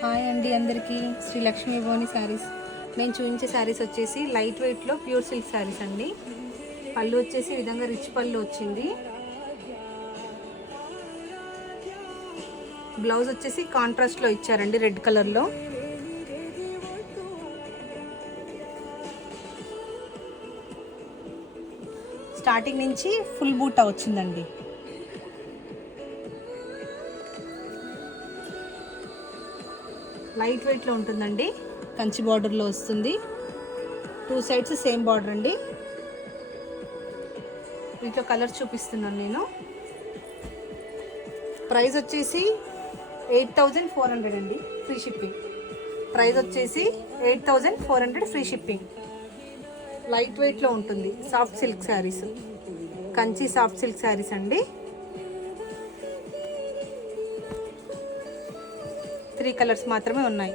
Hi అండి అందరికీ. శ్రీ లక్ష్మీ భవాని శారీస్. నేను చూపించే శారీస్ వచ్చేసి లైట్ వెయిట్లో ప్యూర్ సిల్క్ శారీస్ అండి. పళ్ళు వచ్చేసి ఈ విధంగా రిచ్ పళ్ళు వచ్చింది. బ్లౌజ్ వచ్చేసి కాంట్రాస్ట్లో ఇచ్చారండి, రెడ్ కలర్లో. స్టార్టింగ్ నుంచి ఫుల్ బూటా వచ్చిందండి. లైట్ వెయిట్లో ఉంటుందండి, కంచి బార్డర్లో వస్తుంది. 2 సైడ్స్ సేమ్ బార్డర్ అండి. వీటిలో కలర్స్ చూపిస్తున్నాను నేను. ప్రైస్ వచ్చేసి 8400 అండి, ఫ్రీ షిప్పింగ్. ప్రైస్ వచ్చేసి 8400 ఫ్రీ షిప్పింగ్. లైట్ వెయిట్లో ఉంటుంది, soft silk saris, Kanchi soft silk saris అండి. 3 కలర్స్ మాత్రమే ఉన్నాయి.